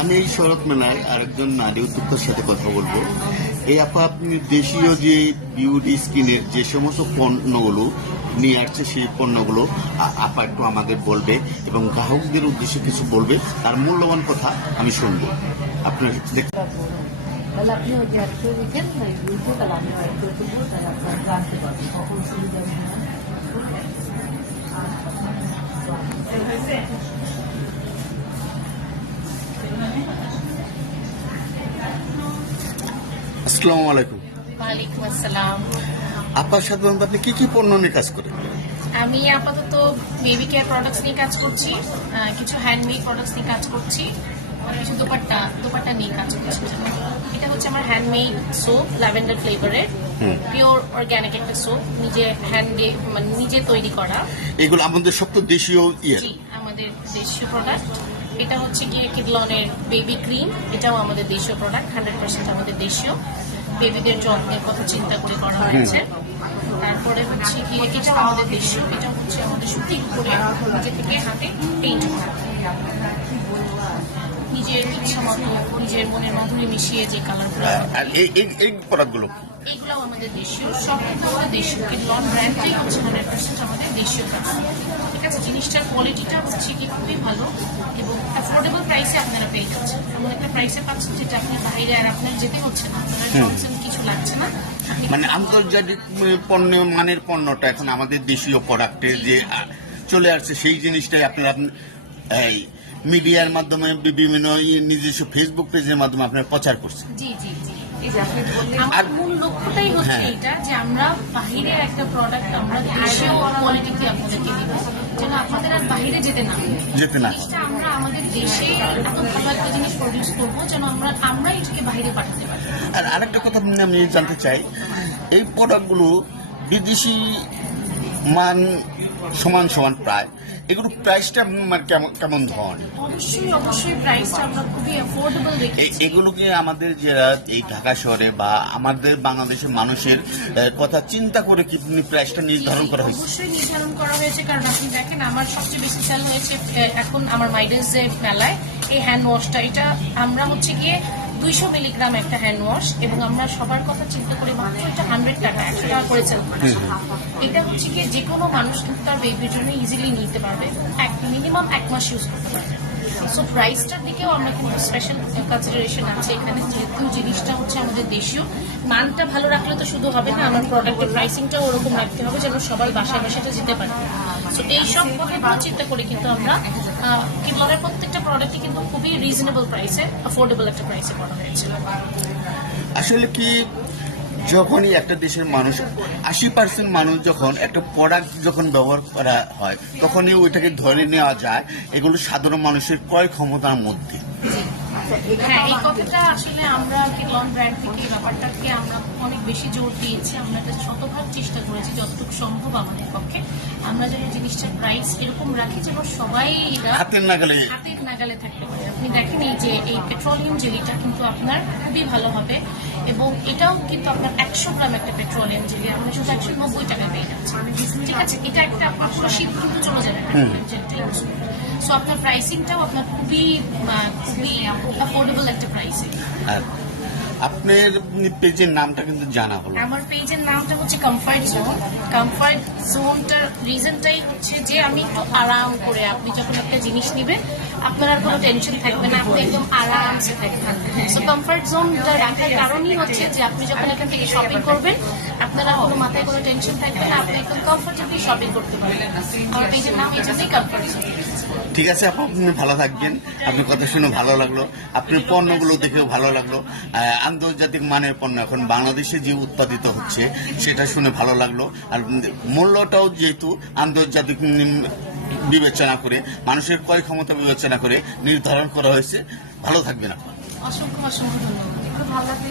আমি এই শরৎ মেলায় আরেকজন নারী উদ্যোক্তার সাথে কথা বলব। এই আপা, আপনি দেশীয় যে বিউটি স্কিনের যে সমস্ত পণ্যগুলো নিয়ে আসছে, সেই পণ্যগুলো আপা একটু আমাদের বলবে এবং গ্রাহকদের উদ্দেশ্যে কিছু বলবে। তার মূল্যবান কথা আমি শুনব। আপনার তাহলে আসসালামু আলাইকুম। ওয়ালাইকুম আসসালাম। আপা সাধারণত আপনি কি কি পণ্য নিয়ে কাজ করেন? আমি আপাতত বেবি কেয়ার প্রোডাক্টস নিয়ে কাজ করছি কিছু হ্যান্ডমেড প্রোডাক্টস নিয়ে কাজ করছি কিছু দোপাট্টা দোপাট্টা নিয়ে কাজ করছি। এটা হচ্ছে আমার হ্যান্ডমেড সোপ ল্যাভেন্ডার ফ্লেভারের পিওর অর্গ্যানিক একটা সোপ নিজে হ্যান্ডে মানে নিজে তৈরি করা। এগুলো আমাদের সব তো দেশীয় ইয়ে আমাদের দেশীয় প্রোডাক্ট এটা হচ্ছে গিয়ে কিডলনের বেবি ক্রিম এটাও আমাদের দেশীয় প্রোডাক্ট হান্ড্রেড পার্সেন্ট আমাদের দেশীয়। বেবিদের যত্নের কথা চিন্তা করে করা হয়েছে। তারপরে হচ্ছে গিয়ে কিছু আমাদের দেশীয় এটা হচ্ছে আমাদের শুটিং করে নিজে থেকে হাতে পেইন্ট করা। নিজের ইচ্ছা মতো নিজের মনের মাধুরী মিশিয়ে যে কালারগুলো আর এই এই এই প্রোডাক্টগুলো? আমাদের দেশীয় ব্র্যান্ডটাই হচ্ছে হান্ড্রেড পার্সেন্ট আমাদের দেশীয় ঠিক আছে জিনিসটার কোয়ালিটিটা হচ্ছে কি খুবই ভালো এবং অ্যাফোর্ডেবল প্রাইসে আপনারা পেয়ে যাচ্ছেন। এমন একটা প্রাইসে পাচ্ছেন যেটা আপনার বাইরে আর আপনার যেতে হচ্ছে না আপনার কিছু লাগছে না। মানে আন্তর্জাতিক পণ্য মানের পণ্যটা এখন আমাদের দেশীয় প্রোডাক্টের যে চলে আসছে সেই জিনিসটাই আপনারা আপনি- এই মিডিয়ার মাধ্যমে বিভিন্ন নিজস্ব ফেসবুক পেজের মাধ্যমে আপনারা প্রচার করছেন। জি জি জি। এই যে আপনি বললেন, আমার মূল লক্ষ্যটাই হচ্ছে হ্যাঁ। এটা যে আমরা বাহিরের একটা প্রোডাক্ট আমরা দেশীয় কোয়ালিটিতে আপনাদেরকে দিব যেন আপনাদের আর বাইরে যেতে না যেতে না আমরা আমাদের দেশে এত ভালো একটা জিনিস প্রডিউস করব যেন আমরা আমরা এটাকে বাইরে পাঠাতে পারি। আর আরেকটা কথা আমি জানতে চাই এই প্রোডাক্টগুলো বিদেশি মান সমান সমান প্রায়। এগুলো প্রাইসটা মানে কেমন কেমন ধরনের? অবশ্যই অবশ্যই প্রাইসটা আমরা খুবই অ্যাফোর্ডেবল এই- রেখেছি এগুলোকে আমাদের যারা এই ঢাকা শহরে বা আমাদের বাংলাদেশের মানুষের কথা চিন্তা করে কি প্রাইসটা নির্ধারণ করা হয়েছে? অবশ্যই নির্ধারণ করা হয়েছে কারণ আপনি দেখেন আমার সবচেয়ে বেশি সেল হয়েছে এখন আমার মাইডেন্স যে মেলায় এই হ্যান্ড ওয়াশটা এটা আমরা হচ্ছে গিয়ে দুইশো মিলিগ্রাম একটা হ্যান্ড ওয়াশ এবং আমরা সবার কথা চিন্তা করে মাত্র এটা হান্ড্রেড টাকা একশো টাকা করে এটা হচ্ছে গিয়ে যে কোনো মানুষ কিন্তু তার বেবির জন্য ইজিলি নিতে পারবে। এক মিনিমাম এক মাস ইউজ করতে পারবে। সো প্রাইসটার দিকেও আমরা কিন্তু স্পেশাল কনসিডারেশন আছে এখানে, যেহেতু জিনিসটা হচ্ছে আমাদের দেশীয়। মানটা ভালো রাখলে তো শুধু হবে না, আমার প্রোডাক্টের প্রাইসিংটাও ওরকম রাখতে হবে যেন সবাই বাসায় বাসাটা যেতে পারে। সো এইসব কথাগুলো চিন্তা করে কিন্তু আমরা। কিবলের প্রত্যেকটা প্রোডাক্টই কিন্তু খুবই রিজনেবল প্রাইসে অ্যাফোর্ডেবল একটা প্রাইসে করা হয়েছে। আসলে কি যখনই একটা দেশের মানুষ, আশি পার্সেন্ট মানুষ যখন একটা প্রোডাক্ট যখন ব্যবহার করা হয়, তখনই ওইটাকে ধরে নেওয়া যায়, এগুলো সাধারণ মানুষের ক্রয় ক্ষমতার মধ্যে। হ্যাঁ এই কথাটা আসলে আমরা কিলন ব্র্যান্ড থেকে এই ব্যাপারটাকে আমরা অনেক বেশি জোর দিয়েছি আমরা এটা শতভাগ চেষ্টা করেছি যতটুকু সম্ভব আমাদের পক্ষে। আমরা যেন জিনিসটার প্রাইস এরকম রাখি যেন সবাই এটা হাতের নাগালে হাতের নাগালে থাকতে পারে। আপনি দেখেন এই যে এই পেট্রোলিয়াম জেলিটা কিন্তু আপনার খুবই ভালো হবে এবং এটাও কিন্তু আপনার একশো গ্রাম একটা পেট্রোলিয়াম জেলি আমরা শুধু একশো নব্বই টাকা পেয়ে যাচ্ছি। ঠিক আছে? এটা একটা কিন্তু চলে যাবে সো আপনার প্রাইসিংটাও আপনার খুবই খুবই অ্যাফোর্ডেবল একটা প্রাইসিং আপনার পেজের নামটা কিন্তু জানা হলো। আমার পেজের নামটা হচ্ছে কমফর্ট জোন কমফর্ট জোনটার রিজনটাই হচ্ছে যে আমি একটু আরাম করে আপনি যখন একটা জিনিস নেবেন আপনার আর কোনো টেনশন থাকবে না আপনি একদম আরামসে থাকবেন। সো কমফর্ট জোনটা রাখার কারণই হচ্ছে যে আপনি যখন এখান থেকে শপিং করবেন আপনার কোনো মাথায় কোনো টেনশন থাকবে না আপনি একদম কমফর্টেবলি শপিং করতে পারবেন। আমার পেজের নাম এই জন্যই কমফর্ট ঠিক আছে আপু আপনি ভালো থাকবেন। আপনার কথা শুনে ভালো লাগল। আপনার পণ্যগুলো দেখেও ভালো লাগল। আন্তর্জাতিক মানের পণ্য এখন বাংলাদেশে যে উৎপাদিত হচ্ছে সেটা শুনে ভালো লাগল। আর মূল্যটাও যেহেতু আন্তর্জাতিক বিবেচনা করে মানুষের ক্রয় ক্ষমতা বিবেচনা করে নির্ধারণ করা হয়েছে। ভালো থাকবেন আপনি অসংখ্য অসংখ্য ধন্যবাদ।